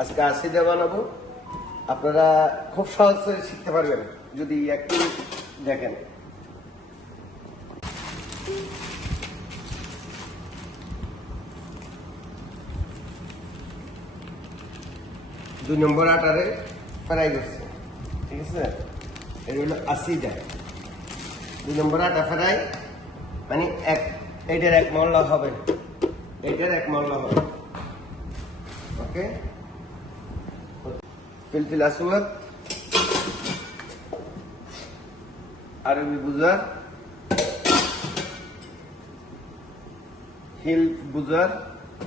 আজকে আসিদা বানাবো, আপনারা খুব সহজে শিখতে পারবেন যদি একটু দেখেন। দুই নম্বর আটারে ফ্রাই করছে, ঠিক আছে। এটা হলো আসিদা। 2 নম্বর আটা ফ্রাই মানে এইটার এক মহল্লা হবে, এইটার এক মহল্লা হবে। ওকে, ফিলফিল আসওয়াদ, আরবি বুজার, হিল বুজার,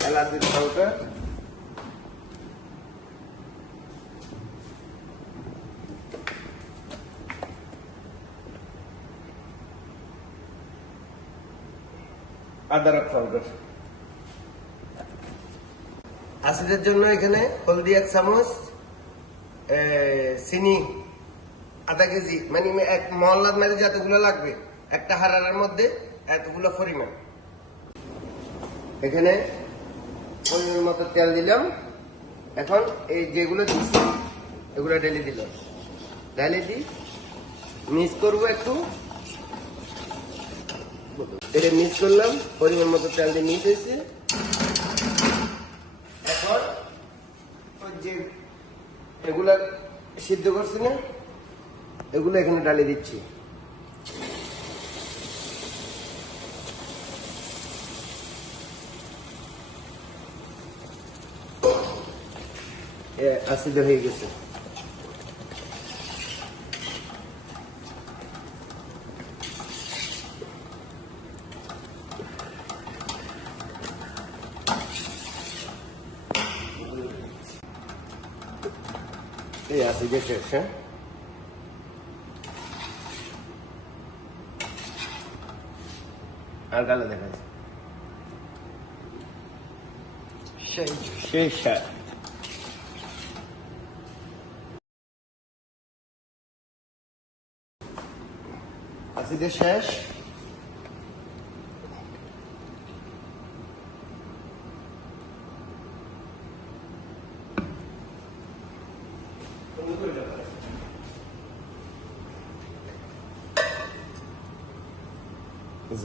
এলাচির পাউডার, আদারক পাউডার। আসিদের জন্য এখানে হলদি 1 চামচ, চিনি আধা কেজি, মানে এক মহল্লার মাঝে যতগুলো লাগবে একটা হারার মধ্যে এতগুলো পরিমাণ। এখানে পরিমাণ মতো তেল দিলাম। এখন এই যেগুলো দিচ্ছি এগুলো ঢেলে দিলাম, ঢেলে দিই মিক্স করবো একটু। এটা মিক্স করলাম, পরিমাণ মতো তেল দিয়ে মিক্স হয়েছে। এখন যে এগুলা সিদ্ধ করছি না, এগুলো এখানে ডালে দিচ্ছি। সিদ্ধ হয়ে গেছে। এই আসিদে শেষ। হ্যাঁ, আর গালে দেখা যাচ্ছে শেষ। আসিদে শেষ।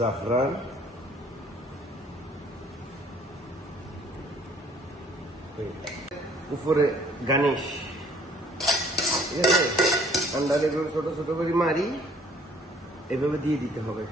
জাফরান, উপরে গার্নিশ, ঠিক আছে। আন্ডার এগুলো ছোট ছোট করে মারি, এভাবে দিয়ে দিতে হবে।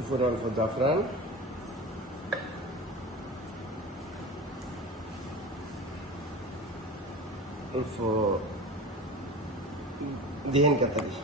উপরে অল্প জাফরান, অল্প দিহেন কাতারি।